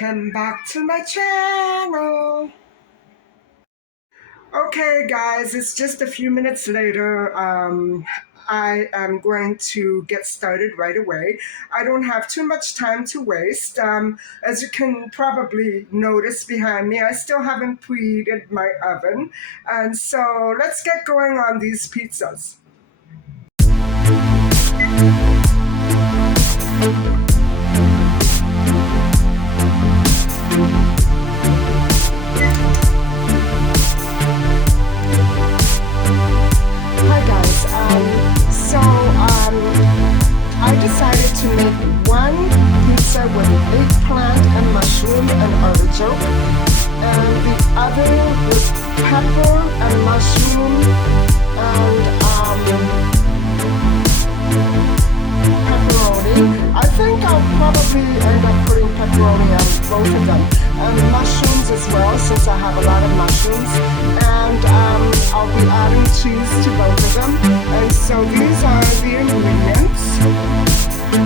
Welcome back to my channel. Okay, guys, it's just a few minutes later. I am going to get started right away. I don't have too much time to waste. As you can probably notice behind me, I still haven't preheated my oven. And so let's get going on these pizzas. Hi guys, I decided to make one pizza with eggplant and mushroom and artichoke, and the other with pepper and mushroom and pepperoni. I think I'll probably end up putting pepperoni on both of them, and mushrooms as well, since I have a lot of mushrooms, and I'll be adding cheese to both of them. And so these are the ingredients.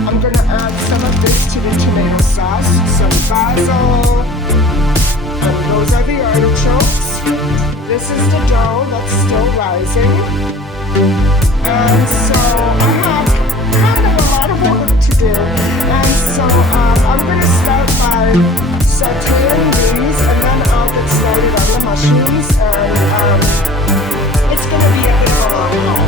I'm going to add some of this to the tomato sauce, some basil, and those are the artichokes. This is the dough that's still rising. And so I have kind of a lot of work to do. And so I'm going to start by sauteing these, and then I'll get started on the mushrooms, and it's going to be a bit of a long haul.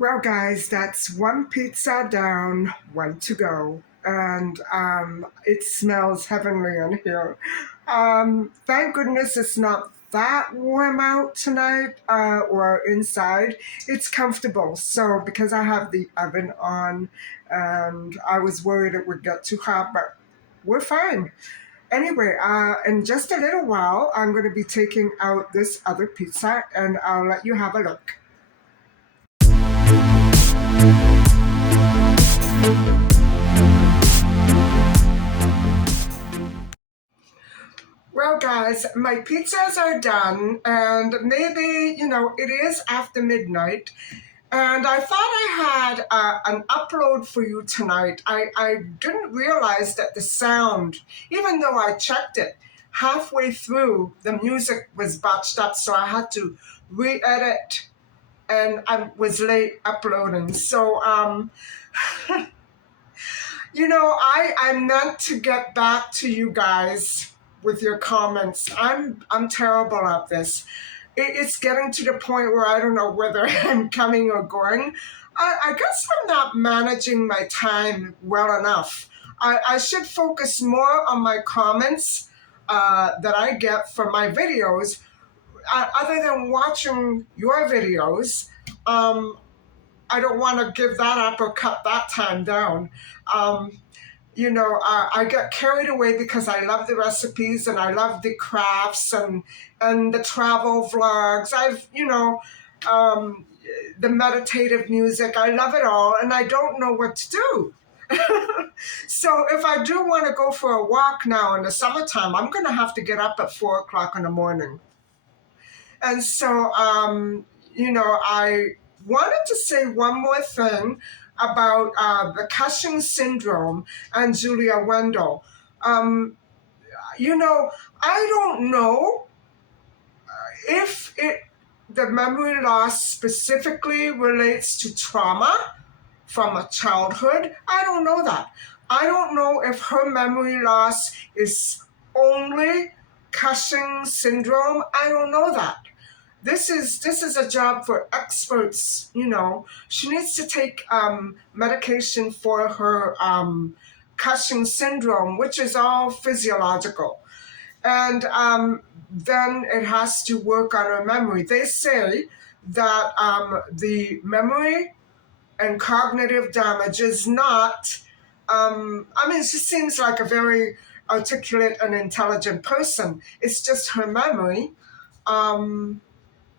Well, guys, that's one pizza down, one to go. And it smells heavenly in here. Thank goodness it's not that warm out tonight or inside. It's comfortable. So, because I have the oven on, and I was worried it would get too hot, but we're fine. Anyway, in just a little while, I'm going to be taking out this other pizza, and I'll let you have a look. Well, guys, my pizzas are done, and maybe, it is after midnight, and I thought I had an upload for you tonight. I didn't realize that the sound, even though I checked it, halfway through, the music was botched up, so I had to re-edit, and I was late uploading. So, I meant to get back to you guys with your comments. I'm terrible at this. It's getting to the point where I don't know whether I'm coming or going. I guess I'm not managing my time well enough. I should focus more on my comments that I get from my videos. Other than watching your videos, I don't want to give that up or cut that time down. Um, I get carried away because I love the recipes and I love the crafts and the travel vlogs. Um, the meditative music. I love it all, and I don't know what to do. So if I do want to go for a walk now in the summertime, I'm going to have to get up at 4 o'clock in the morning. And so, I wanted to say one more thing about the Cushing syndrome and Julia Wendell. Um, I don't know if the memory loss specifically relates to trauma from a childhood. I don't know that. I don't know if her memory loss is only Cushing syndrome. I don't know that. This is a job for experts. She needs to take medication for her Cushing syndrome, which is all physiological, and then it has to work on her memory. They say that the memory and cognitive damage is not. She seems like a very articulate and intelligent person. It's just her memory.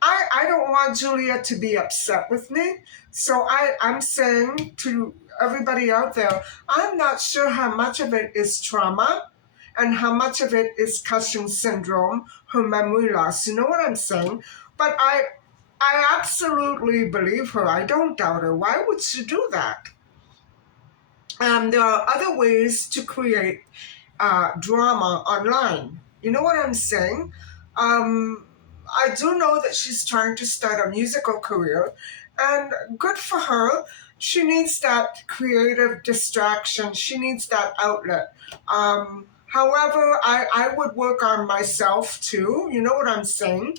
I don't want Julia to be upset with me. So I'm saying to everybody out there, I'm not sure how much of it is trauma and how much of it is Cushing syndrome, her memory loss. You know what I'm saying? But I absolutely believe her. I don't doubt her. Why would she do that? There are other ways to create drama online. You know what I'm saying? I do know that she's trying to start a musical career, and good for her. She needs that creative distraction. She needs that outlet. However, I would work on myself too. You know what I'm saying?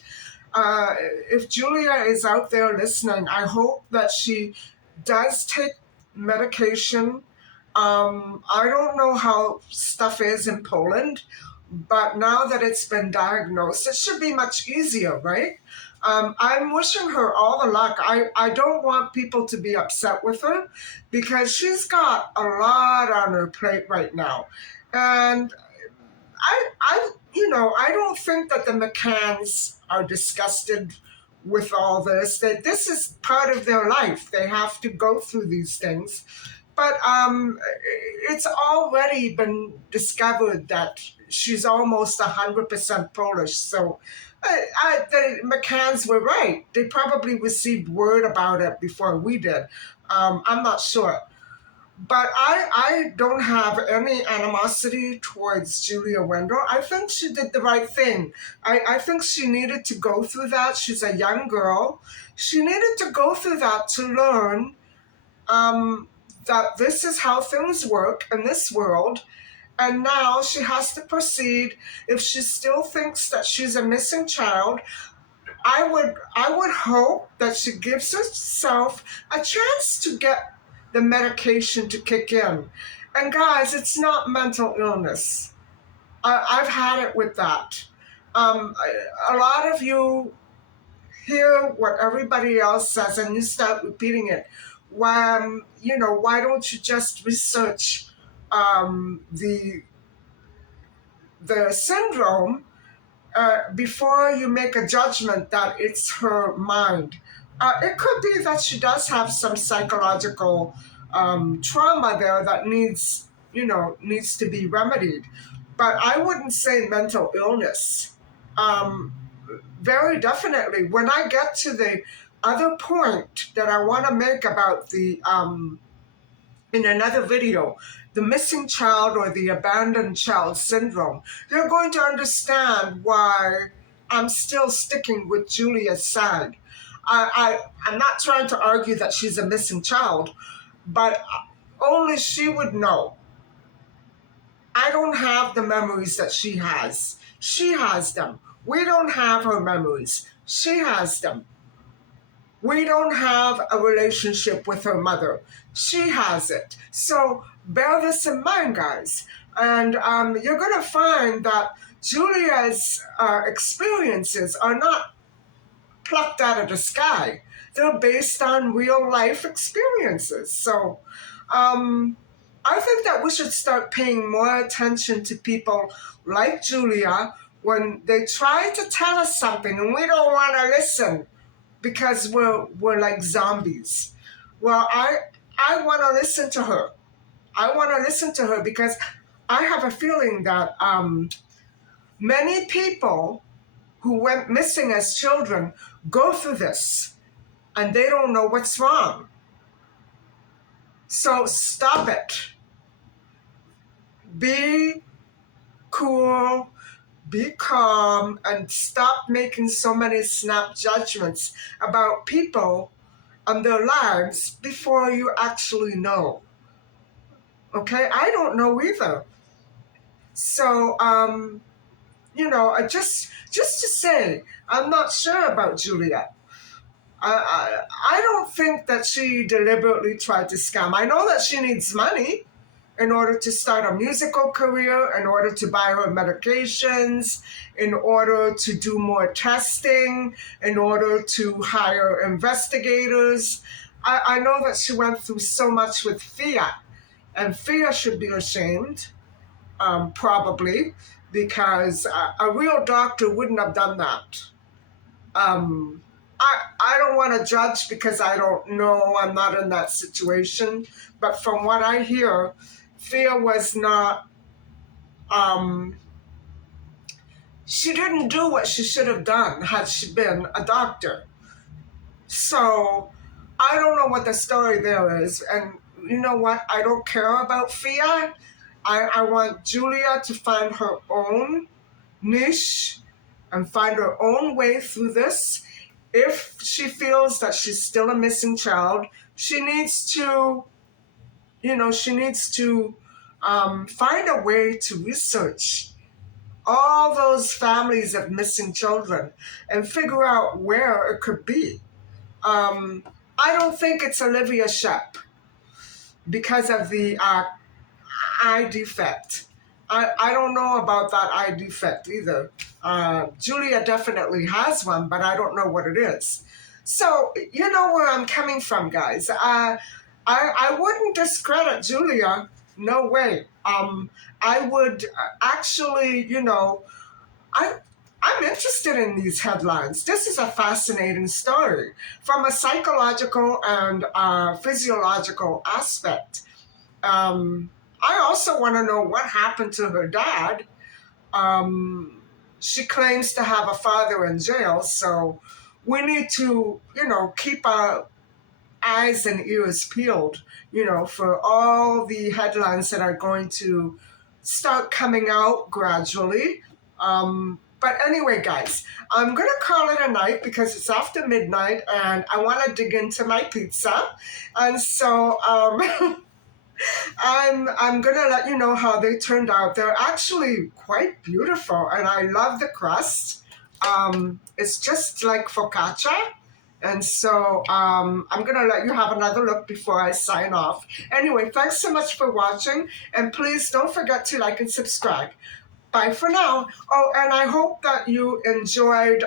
If Julia is out there listening, I hope that she does take medication. I don't know how stuff is in Poland, but now that it's been diagnosed, it should be much easier, right? I'm wishing her all the luck. I don't want people to be upset with her because she's got a lot on her plate right now. And I don't think that the McCanns are disgusted with all this, that this is part of their life. They have to go through these things. But it's already been discovered that she's almost 100% Polish. So the McCanns were right. They probably received word about it before we did. I'm not sure. But I don't have any animosity towards Julia Wendell. I think she did the right thing. I think she needed to go through that. She's a young girl. She needed to go through that to learn that this is how things work in this world. And now she has to proceed. If she still thinks that she's a missing child, I would hope that she gives herself a chance to get the medication to kick in. And guys, it's not mental illness. I've had it with that. A lot of you hear what everybody else says and you start repeating it. Why don't you just research the syndrome before you make a judgment that it's her mind? It could be that she does have some psychological trauma there that needs to be remedied. But I wouldn't say mental illness. Very definitely. When I get to the other point that I want to make about the in another video, the missing child or the abandoned child syndrome, you're going to understand why I'm still sticking with Julia's side. I'm not trying to argue that she's a missing child, but only she would know. I don't have the memories that she has. She has them. We don't have her memories. She has them. We don't have a relationship with her mother. She has it. So bear this in mind, guys. And you're going to find that Julia's experiences are not plucked out of the sky. They're based on real life experiences. So I think that we should start paying more attention to people like Julia when they try to tell us something and we don't want to listen because we're like zombies. Well, I want to listen to her. I want to listen to her because I have a feeling that many people who went missing as children go through this and they don't know what's wrong. So stop it. Be cool, be calm, and stop making so many snap judgments about people and their lives before you actually know. Okay, I don't know either. So, just to say, I'm not sure about Juliet. I don't think that she deliberately tried to scam. I know that she needs money in order to start a musical career, in order to buy her medications, in order to do more testing, in order to hire investigators. I know that she went through so much with Fia, and Fia should be ashamed, probably, because a real doctor wouldn't have done that. Um, I don't want to judge because I don't know. I'm not in that situation. But from what I hear, Fia was not, she didn't do what she should have done had she been a doctor. So I don't know what the story there is. And you know what? I don't care about Fia. I want Julia to find her own niche and find her own way through this. If she feels that she's still a missing child, she needs to, find a way to research all those families of missing children and figure out where it could be. I don't think it's Olivia Shep because of the eye defect. I don't know about that eye defect either. Julia definitely has one, but I don't know what it is. So you know where I'm coming from, guys. I wouldn't discredit Julia. No way. I would actually, I'm interested in these headlines. This is a fascinating story from a psychological and physiological aspect. I also want to know what happened to her dad. She claims to have a father in jail, so we need to, keep our eyes and ears peeled, for all the headlines that are going to start coming out gradually. But anyway, guys, I'm going to call it a night because it's after midnight and I want to dig into my pizza. And so I'm going to let you know how they turned out. They're actually quite beautiful and I love the crust. It's just like focaccia. And so I'm going to let you have another look before I sign off. Anyway, thanks so much for watching. And please don't forget to like and subscribe. Bye for now. Oh, and I hope that you enjoyed,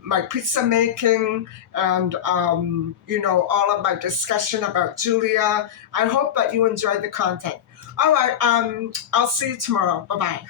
my pizza making and, all of my discussion about Julia. I hope that you enjoyed the content. All right. I'll see you tomorrow. Bye-bye.